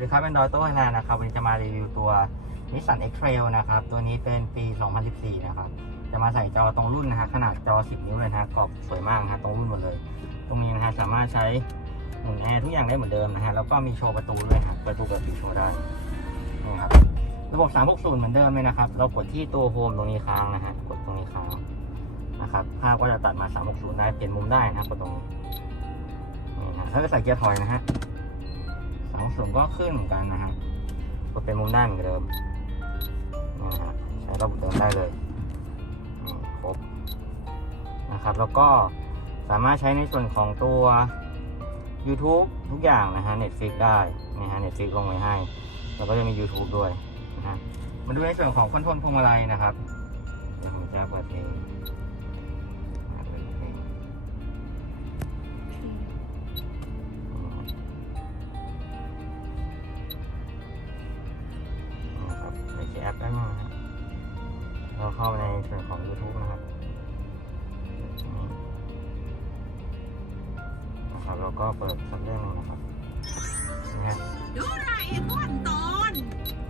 ดีครับเป็นดอยโต้ไฮแลนด์นะครับวันนี้จะมารีวิวตัว Nissan X-Trail นะครับ ตัวนี้เป็นปี 2014 นะครับ จะมาใส่จอตรงรุ่นนะฮะขนาดจอ 10 นิ้วเลยนะกรอบสวยมากนะฮะตรงรุ่นหมดเลย ตรงนี้นะฮะสามารถใช้หมุนแอร์ทุกอย่างได้เหมือนเดิมนะฮะแล้วก็มีโชว์ประตูด้วยครับประตูเปิดปิดโชว์ได้นี่ครับระบบ 360 เหมือนเดิมเลยนะครับ เรากดที่ตัวโฮมตรงนี้ค้างนะฮะกดตรงนี้ค้างนะครับภาพก็จะตัดมา 360 ได้เปลี่ยนมุมได้นะครับกดตรงนี้นี่นะถ้าจะใส่เกียร์ถอยนะฮะ สูงก็ขึ้นเหมือนกันนะฮะกดเป็นมุมด้านเหมือนเดิมนี่นะฮะใช้ระบบเดิมได้เลยครบนะครับ แล้วก็สามารถใช้ในส่วนของตัว YouTube ทุกอย่างนะฮะ Netflix ได้นี่ฮะ Netflix ลงไว้ให้ แล้วก็จะมี YouTube ด้วยนะฮะมาดูในส่วนของคอนโทรลพวงมาลัยนะครับเดี๋ยวผมจะเปิดเพลง แอปได้มั้งนะฮะเราเข้าไปในส่วนของ YouTube นะครับนี่นะครับแล้วก็เปิดสักเรื่องหนึงนะครับนะฮะดูไรเอมอนตอน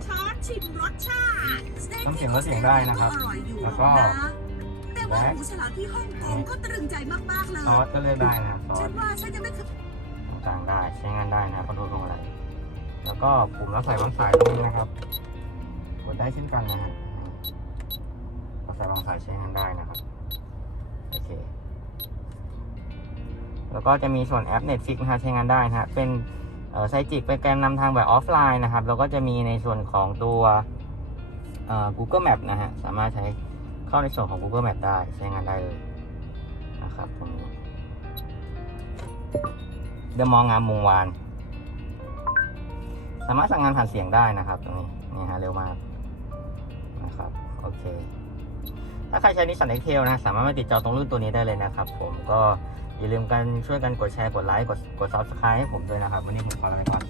ช้อนชิมรสชาติต้องเสียงลดเสียงได้นะครับอร่อยอยู่แล้วก็นะแต่ว่าหมูฉลามที่ฮ่องกงก็ตรึงใจมากๆเลยซอสก็เลือกได้นะครับซอฉัสนว่าฉันยังไม่เคยต่างๆได้ใช้งานได้นะคอนโทรลพวงมาลัยแล้วก็ปุ่มรับสายวางสายตรงนี้นะครับ กดได้เช่นกันนะฮะรับสายวางสายใช้งานได้นะครับ โอเค แล้วก็จะมีส่วนแอป Netflix นะฮะใช้งานได้นะฮะ เป็นไซจิกเป็นการนำทางแบบออฟไลน์นะครับ แล้วก็จะมีในส่วนของตัว Google Map นะฮะ สามารถใช้เข้าในส่วนของ Google Map ได้ใช้งานได้เลยนะครับตรงนี้เดมองงามวงวาน สามารถสั่งงานผ่านเสียงได้นะครับตรงนี้นี่ฮะเร็วมาก นะครับ โอเค ถ้าใครใช้นิสสันเอ็กเทลนะ สามารถมาติดจอตรงรุ่นตัวนี้ได้เลยนะครับ ผมก็อย่าลืมกันช่วยกันกดแชร์ กดไลค์ กดกดซับสไครต์ให้ผมด้วยนะครับ วันนี้ผมขอลาไปก่อน